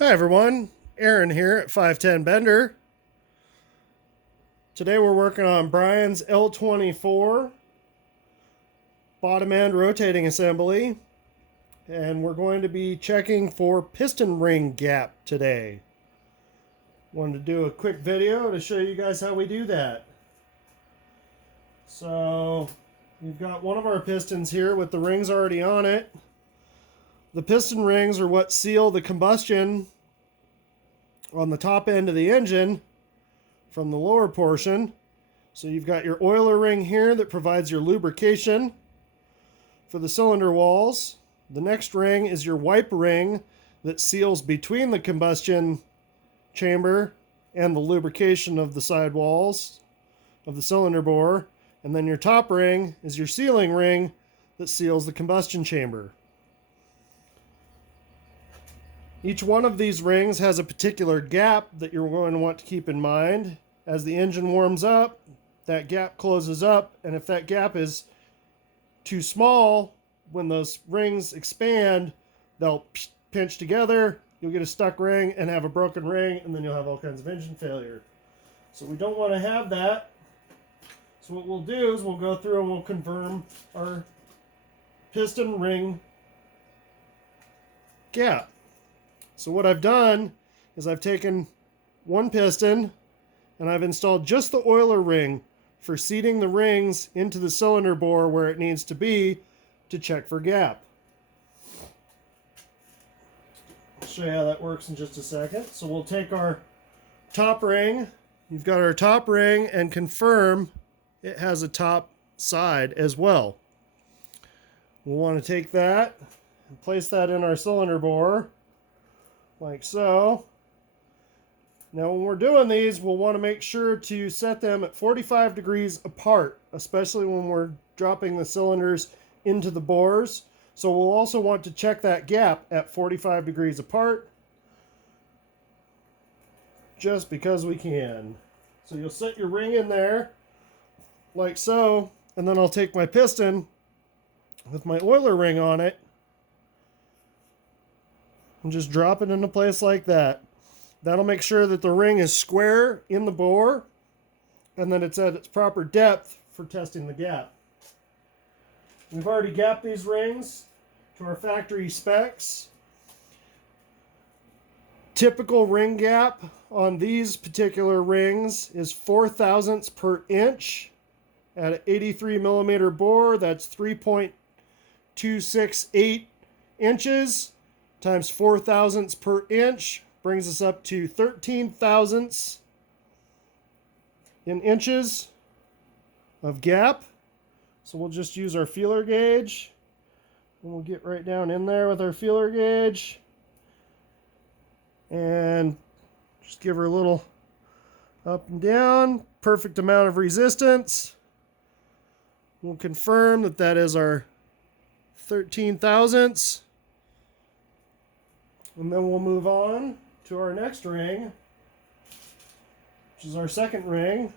Hi everyone, Aaron here at 510 Bender. Today we're working on Brian's L24 bottom end rotating assembly, and we're going to be checking for piston ring gap today. Wanted to do a quick video to show you guys how we do that. So we've got one of our pistons here with the rings already on it. The piston rings are what seal the combustion on the top end of the engine from the lower portion. So you've got your oiler ring here that provides your lubrication for the cylinder walls. The next ring is your wipe ring that seals between the combustion chamber and the lubrication of the side walls of the cylinder bore. And then your top ring is your sealing ring that seals the combustion chamber. Each one of these rings has a particular gap that you're going to want to keep in mind. As the engine warms up, that gap closes up, and if that gap is too small, when those rings expand, they'll pinch together, you'll get a stuck ring and have a broken ring, and then you'll have all kinds of engine failure. So we don't want to have that. So what we'll do is we'll go through and we'll confirm our piston ring gap. So what I've done is I've taken one piston and I've installed just the oiler ring for seating the rings into the cylinder bore where it needs to be to check for gap. I'll show you how that works in just a second. So we'll take our top ring. You've got our top ring, and confirm it has a top side as well. We'll want to take that and place that in our cylinder bore, like so. Now when we're doing these, we'll want to make sure to set them at 45 degrees apart, especially when we're dropping the cylinders into the bores. So we'll also want to check that gap at 45 degrees apart, just because we can. So you'll set your ring in there, like so, and then I'll take my piston with my oiler ring on it and just drop it into place like that. That'll make sure that the ring is square in the bore and that it's at its proper depth for testing the gap. We've already gapped these rings to our factory specs. Typical ring gap on these particular rings is 4 thousandths per inch at an 83 millimeter bore. That's 3.268 inches times 4 thousandths per inch brings us up to 13 thousandths in inches of gap. So we'll just use our feeler gauge, and we'll get right down in there with our feeler gauge and just give her a little up and down. Perfect amount of resistance. We'll confirm that that is our 13 thousandths. And then we'll move on to our next ring, which is our second ring.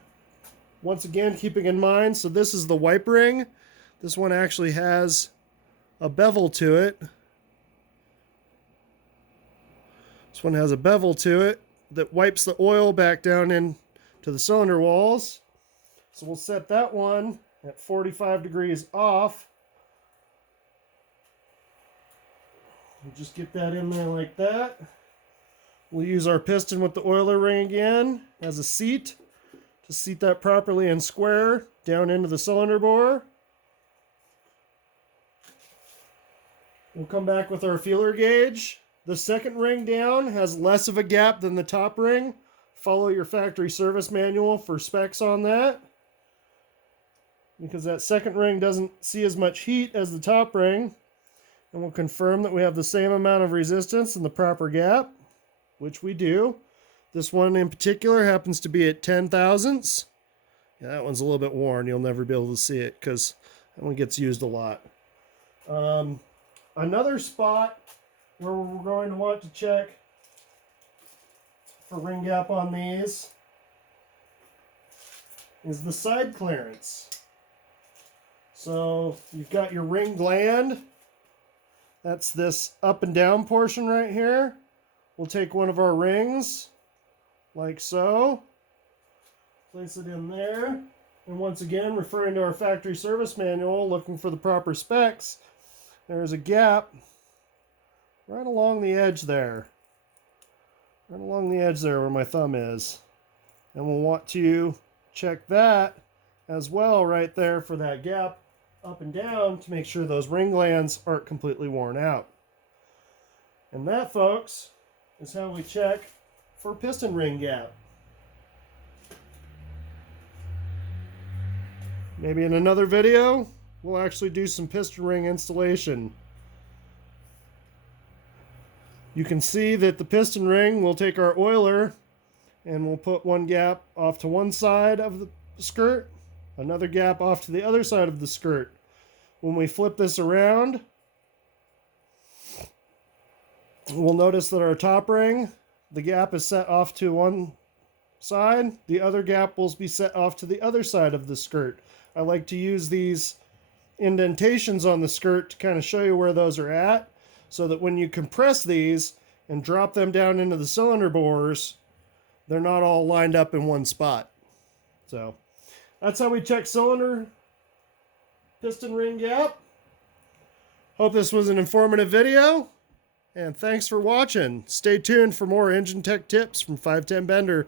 Once again, keeping in mind, so this is the wipe ring. This one actually has a bevel to it. This one has a bevel to it that wipes the oil back down into the cylinder walls. So we'll set that one at 45 degrees off. We'll just get that in there like that. We'll use our piston with the oiler ring again as a seat to seat that properly and square down into the cylinder bore. We'll come back with our feeler gauge. The second ring down has less of a gap than the top ring. Follow your factory service manual for specs on that, because that second ring doesn't see as much heat as the top ring. And we'll confirm that we have the same amount of resistance and the proper gap, which we do. This one in particular happens to be at 10 thousandths. Yeah, that one's a little bit worn. You'll never be able to see it because that one gets used a lot. Another spot where we're going to want to check for ring gap on these is the side clearance. So you've got your ring gland. That's this up and down portion right here. we'll take one of our rings, like so, place it in there, and once again, referring to our factory service manual, looking for the proper specs, there's a gap right along the edge there. Right along the edge there where my thumb is. And we'll want to check that as well right there for that gap up and down to make sure those ring glands aren't completely worn out. And that, folks, is how we check for piston ring gap. Maybe in another video, we'll actually do some piston ring installation. You can see that the piston ring, we'll take our oiler and we'll put one gap off to one side of the skirt, another gap off to the other side of the skirt. When we flip this around, we'll notice that our top ring, the gap is set off to one side, the other gap will be set off to the other side of the skirt. I like to use these indentations on the skirt to kind of show you where those are at, so that when you compress these and drop them down into the cylinder bores, they're not all lined up in one spot. So that's how we check cylinder piston ring gap. Hope this was an informative video, and thanks for watching. Stay tuned for more engine tech tips from 510 Bender.